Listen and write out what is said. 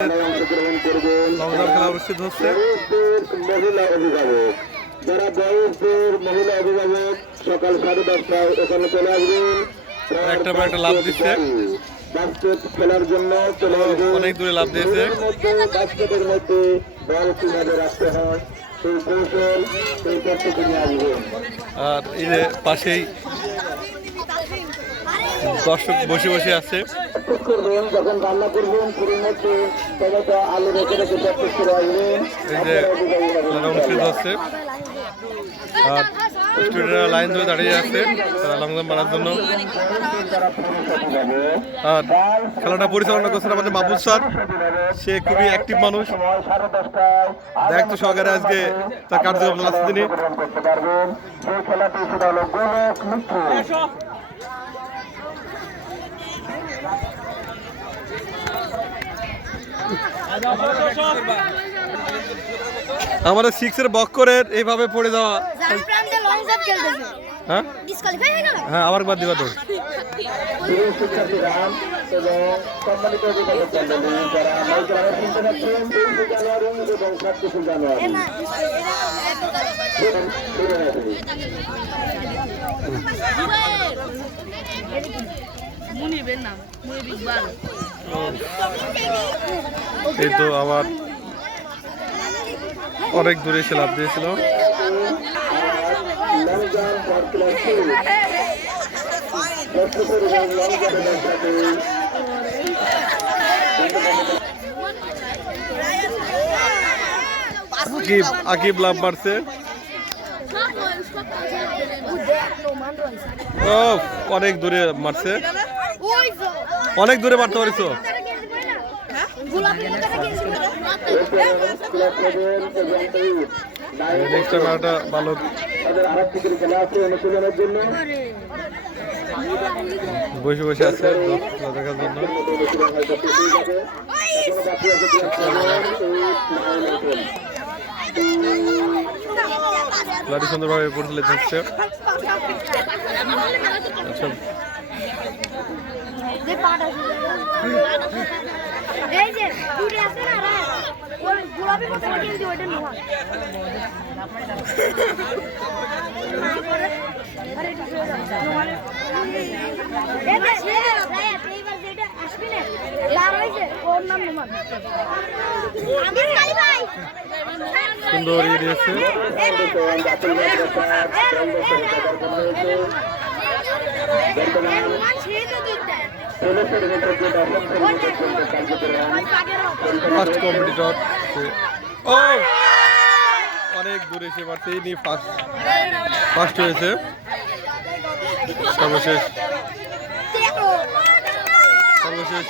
অংশগ্রহণ করবেন মহিলা অভিভাবক যারা বয়সদের মহিলা অভিভাবক সকাল সাড়ে দশটায় এখানে চলে আসবেন একটা পর একটা লাফ দিচ্ছে। বাস্কেট খেলার জন্য চলে আসবেন অনেক দূরে লাফ দিয়েছে। মধ্যে বাস্কেটের মধ্যে বল কীভাবে রাখতে হয় সেই কৌশল সেই প্রস্তুতি নিয়ে আসবেন আর এই পাশেই দর্শক বসে বসে আছে। অনুষ্ঠিত হচ্ছে। স্টুডেন্টরা লাইন ধরে দাঁড়িয়ে আছে, তারা লংজাম মারার জন্য। আর খেলাটা পরিচালনা করছেন আমাদের মাহবুব স্যার। সে খুবই অ্যাক্টিভ মানুষ। দায়িত্ব সহকারে আজকে তার কার্যক্রম তিনি আমাদের সিক্সের বক্করের এইভাবে পড়ে যাওয়া হ্যাঁ হয়ে হ্যাঁ আবার বাদ দিবা তো এবং সম্মানিত যারা তেইশে জানুয়ারি এবং ছাব্বিশে জানুয়ারি। মুনিবের নাম মুনিব ইকবাল। এই তো আমার অনেক দূরে এসে লাভ দিয়েছিল। আকিব আকিব লাভ মারছে। অনেক দূরে মারছে। অনেক দূরে মারতে পারিস ভালো। বসে বসে আছে দেখার জন্য। হয়তো পেতেই যাবে এখনও যে পাটা এই যে দূরে আছে না রে ওই গোলাপি মতো কিন্তু ওইটা ভাই সুন্দর ইয়ে দিয়েছে ফার্স্ট কম্পিটিটর ও অনেক দূরে এসে এই নিয়ে ফার্স্ট ফার্স্ট হয়েছে। সর্বশেষ। সর্বশেষ।